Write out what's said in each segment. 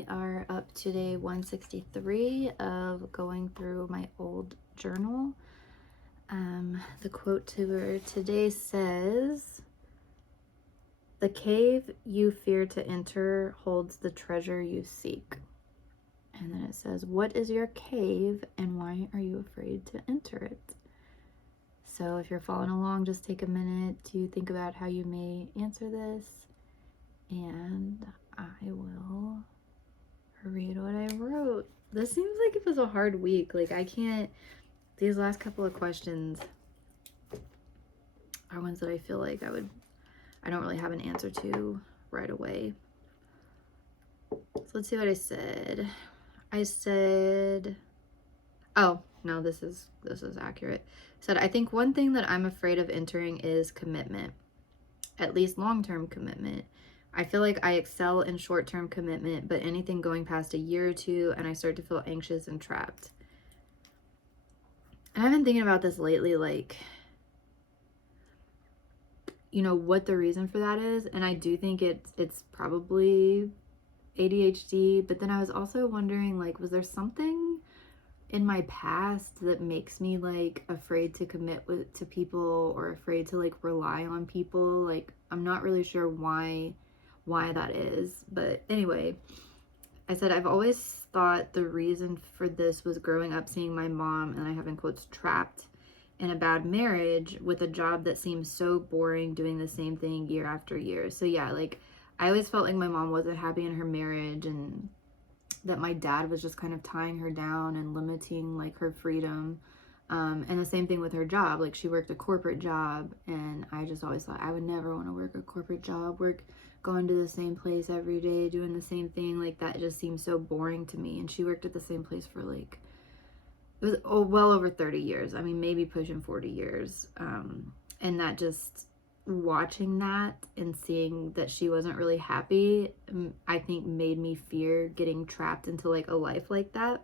We are up to day 163 of going through my old journal. The quote to today says, "The cave you fear to enter holds the treasure you seek." And then it says, "What is your cave and why are you afraid to enter it?" So if you're following along, just take a minute to think about how you may answer this, and I will read what I wrote. This seems like it was a hard week. Like, these last couple of questions are ones that I feel like I don't really have an answer to right away. So let's see what I said. I said, oh, no, this is accurate. I said, "I think one thing that I'm afraid of entering is commitment, at least long-term commitment. I feel like I excel in short-term commitment, but anything going past a year or two and I start to feel anxious and trapped." And I've been thinking about this lately, like, what the reason for that is. And I do think it's probably ADHD, but then I was also wondering, like, was there something in my past that makes me like afraid to commit to people or afraid to like rely on people? Like, I'm not really sure why that is. But anyway, I said, "I've always thought the reason for this was growing up seeing my mom," and I have in quotes, "trapped in a bad marriage with a job that seems so boring, doing the same thing year after year." So yeah, like, I always felt like my mom wasn't happy in her marriage and that my dad was just kind of tying her down and limiting like her freedom. And the same thing with her job. Like, she worked a corporate job, and I just always thought I would never want to work a corporate job, going to the same place every day, doing the same thing. Like, that just seems so boring to me. And she worked at the same place for like, it was well over 30 years. I mean, maybe pushing 40 years. And that just, watching that and seeing that she wasn't really happy, I think made me fear getting trapped into like a life like that.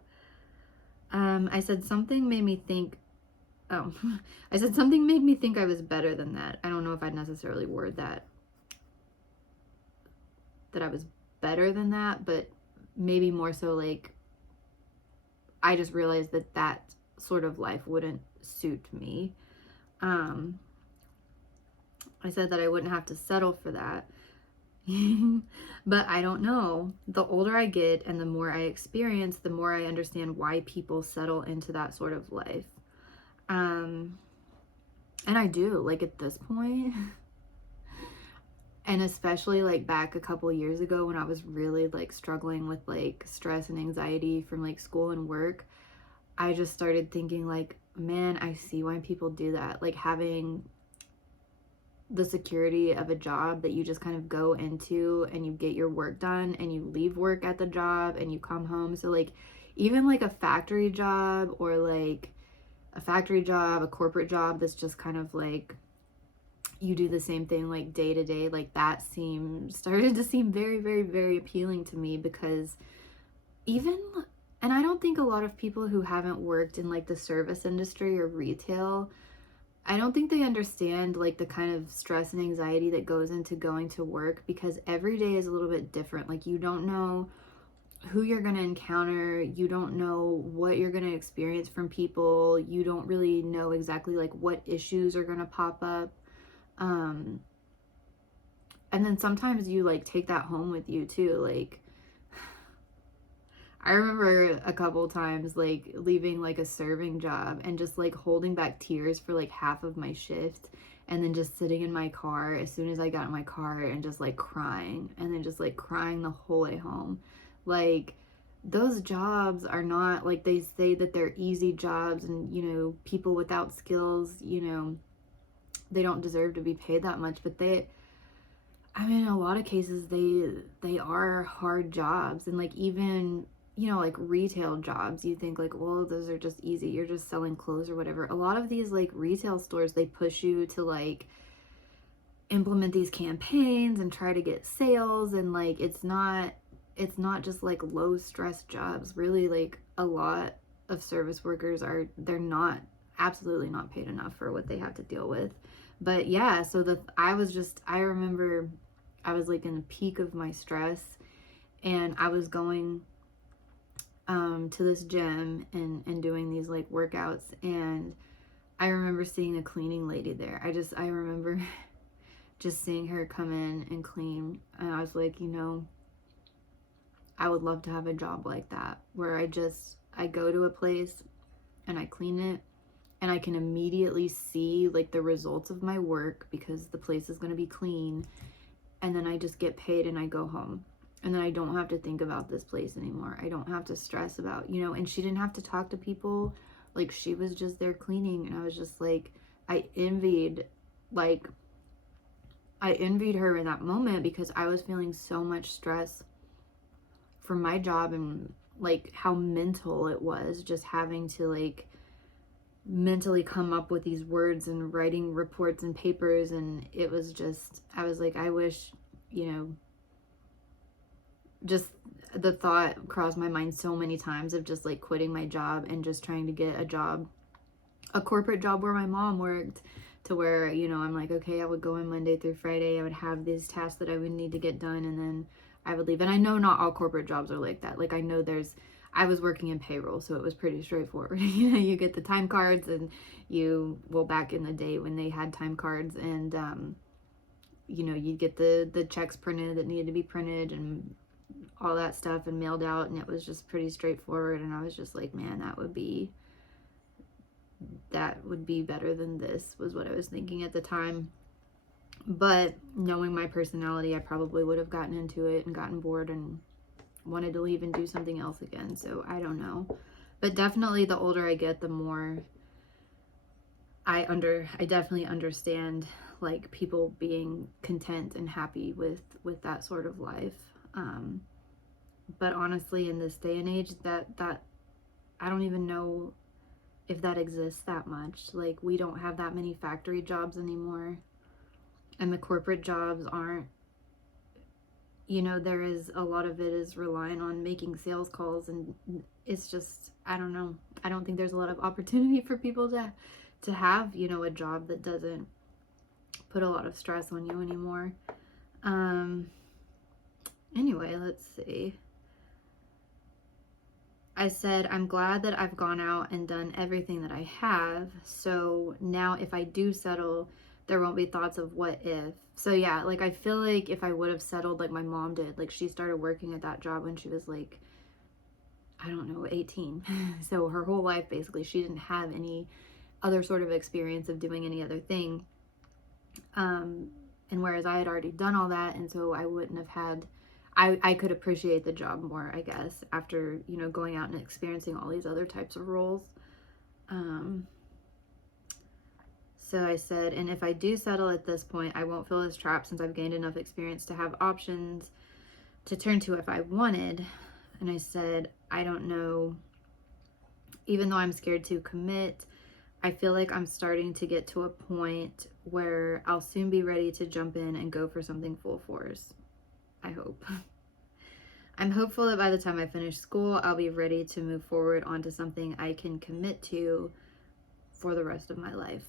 I said something made me think, oh, I said something made me think I was better than that. I don't know if I'd necessarily word that I was better than that, but maybe more so like I just realized that sort of life wouldn't suit me. I said that I wouldn't have to settle for that. But I don't know. The older I get and the more I experience, the more I understand why people settle into that sort of life. And I do, like, at this point, and especially like back a couple years ago when I was really like struggling with like stress and anxiety from like school and work, I just started thinking like, man, I see why people do that. Like, having the security of a job that you just kind of go into and you get your work done and you leave work at the job and you come home. So like, even like a factory job or like a corporate job that's just kind of like you do the same thing like day to day, like that started to seem very, very, very appealing to me. Because and I don't think a lot of people who haven't worked in like the service industry or retail, I don't think they understand like the kind of stress and anxiety that goes into going to work, because every day is a little bit different. Like, you don't know who you're going to encounter. You don't know what you're going to experience from people. You don't really know exactly like what issues are going to pop up. And then sometimes you like take that home with you too. Like, I remember a couple times like leaving like a serving job and just like holding back tears for like half of my shift, and then just sitting in my car as soon as I got in my car and just like crying, and then just like crying the whole way home. Like, those jobs are not like they say that they're easy jobs, and people without skills, they don't deserve to be paid that much, but I mean, in a lot of cases they are hard jobs. And like, even like retail jobs, you think like, well, those are just easy, you're just selling clothes or whatever. A lot of these like retail stores, they push you to like implement these campaigns and try to get sales, and like it's not just like low stress jobs. Really, like, a lot of service workers they're not, absolutely not paid enough for what they have to deal with. But yeah, so I remember I was like in the peak of my stress, and I was going to this gym and doing these like workouts, and I remember seeing a cleaning lady there. I remember just seeing her come in and clean, and I was like, you know, I would love to have a job like that where I go to a place and I clean it, and I can immediately see like the results of my work because the place is going to be clean, and then I just get paid and I go home. And then I don't have to think about this place anymore. I don't have to stress about, you know, and she didn't have to talk to people. Like, she was just there cleaning, and I was just like, like, I envied her in that moment because I was feeling so much stress from my job, and like how mental it was, just having to like mentally come up with these words and writing reports and papers. And it was just, I was like, I wish, you know, just the thought crossed my mind so many times of just like quitting my job and just trying to get a corporate job where my mom worked, to where, you know, I'm like, okay, I would go in Monday through Friday, I would have these tasks that I would need to get done, and then I would leave. And I know not all corporate jobs are like that. Like, I know I was working in payroll, so it was pretty straightforward. You know, you get the time cards, and back in the day when they had time cards, and you know, you'd get the checks printed that needed to be printed and all that stuff and mailed out, and it was just pretty straightforward. And I was just like, man, that would be better than this, was what I was thinking at the time. But knowing my personality, I probably would have gotten into it and gotten bored and wanted to leave and do something else again. So I don't know. But definitely the older I get, the more I definitely understand like people being content and happy with that sort of life. But honestly, in this day and age, that I don't even know if that exists that much. Like, we don't have that many factory jobs anymore, and the corporate jobs aren't, you know, there is a lot of it is relying on making sales calls, and it's just, I don't know. I don't think there's a lot of opportunity for people to have, you know, a job that doesn't put a lot of stress on you anymore. Anyway, let's see. I said, I'm glad that I've gone out and done everything that I have. So now if I do settle, there won't be thoughts of what if. So yeah, like, I feel like if I would have settled like my mom did, like, she started working at that job when she was like, I don't know, 18. So her whole life, basically, she didn't have any other sort of experience of doing any other thing. And whereas I had already done all that, and so I wouldn't have had, I could appreciate the job more, I guess, after, you know, going out and experiencing all these other types of roles. So I said, and if I do settle at this point, I won't feel as trapped since I've gained enough experience to have options to turn to if I wanted. And I said, I don't know, even though I'm scared to commit, I feel like I'm starting to get to a point where I'll soon be ready to jump in and go for something full force. I hope. I'm hopeful that by the time I finish school, I'll be ready to move forward onto something I can commit to for the rest of my life.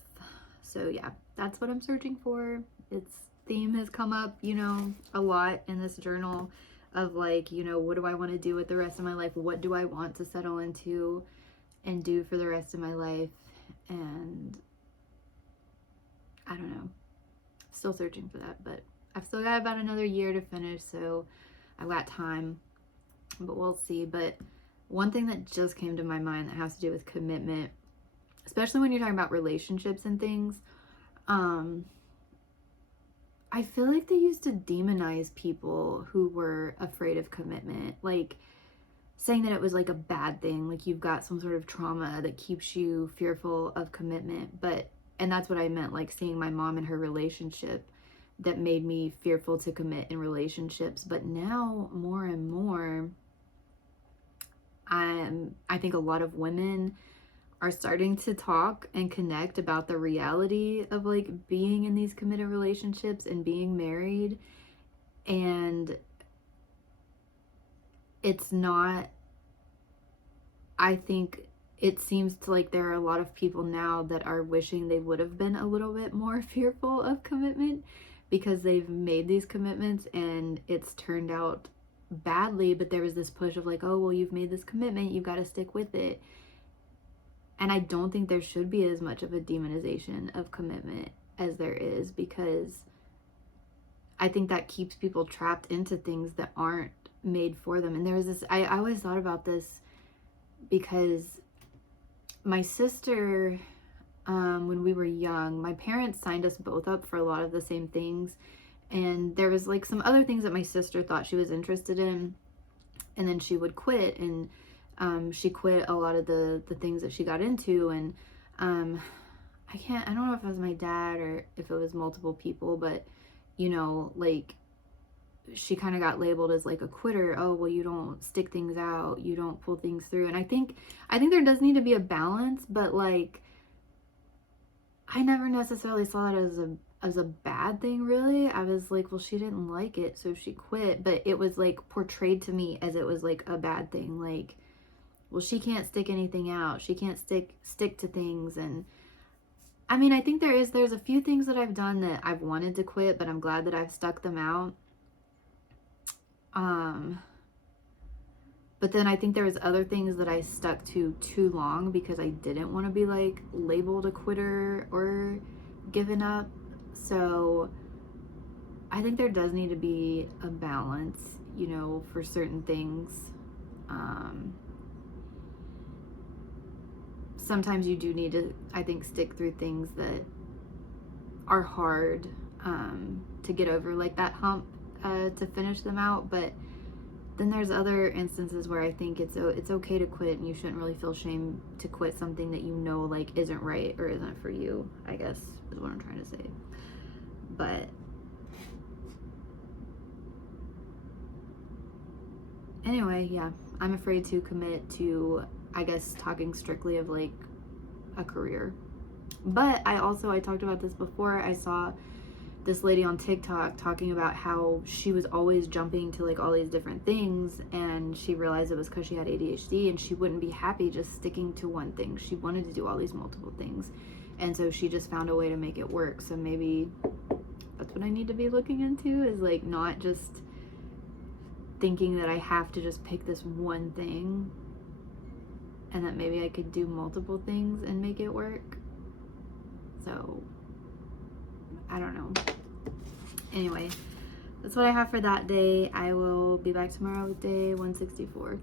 So yeah, that's what I'm searching for. Its theme has come up, you know, a lot in this journal of like, you know, what do I want to do with the rest of my life? What do I want to settle into and do for the rest of my life? And I don't know. Still searching for that, but I've still got about another year to finish, so I've got time, but we'll see. But one thing that just came to my mind that has to do with commitment, especially when you're talking about relationships and things, I feel like they used to demonize people who were afraid of commitment, like saying that it was like a bad thing, like you've got some sort of trauma that keeps you fearful of commitment. And that's what I meant, like seeing my mom and her relationship that made me fearful to commit in relationships. But now more and more, I think a lot of women are starting to talk and connect about the reality of like being in these committed relationships and being married. And it's not, I think it seems to like there are a lot of people now that are wishing they would have been a little bit more fearful of commitment because they've made these commitments and it's turned out badly, but there was this push of like, oh, well, you've made this commitment, you've got to stick with it. And I don't think there should be as much of a demonization of commitment as there is, because I think that keeps people trapped into things that aren't made for them. And there was this, I always thought about this because my sister, when we were young, my parents signed us both up for a lot of the same things. And there was like some other things that my sister thought she was interested in, and then she would quit. And she quit a lot of the things that she got into. And I don't know if it was my dad or if it was multiple people, but you know, like, she kind of got labeled as like a quitter. Oh, well, you don't stick things out, you don't pull things through. And I think there does need to be a balance, but like, I never necessarily saw it as a bad thing, really. I was like, well, she didn't like it, so she quit. But it was like portrayed to me as it was like a bad thing. Like, well, she can't stick anything out, she can't stick to things. And I mean, I think there's a few things that I've done that I've wanted to quit, but I'm glad that I've stuck them out. But then I think there was other things that I stuck to too long because I didn't want to be like labeled a quitter or given up. So I think there does need to be a balance, you know, for certain things. Sometimes you do need to, I think, stick through things that are hard to get over, like that hump, to finish them out. But then there's other instances where I think it's okay to quit, and you shouldn't really feel shame to quit something that you know like isn't right or isn't for you, I guess is what I'm trying to say. But anyway, yeah, I'm afraid to commit to, I guess, talking strictly of like a career. But I talked about this before. I saw this lady on TikTok talking about how she was always jumping to like all these different things, and she realized it was because she had ADHD, and she wouldn't be happy just sticking to one thing. She wanted to do all these multiple things, and so she just found a way to make it work. So maybe that's what I need to be looking into, is like not just thinking that I have to just pick this one thing, and that maybe I could do multiple things and make it work. So I don't know. Anyway, that's what I have for that day. I will be back tomorrow with day 164.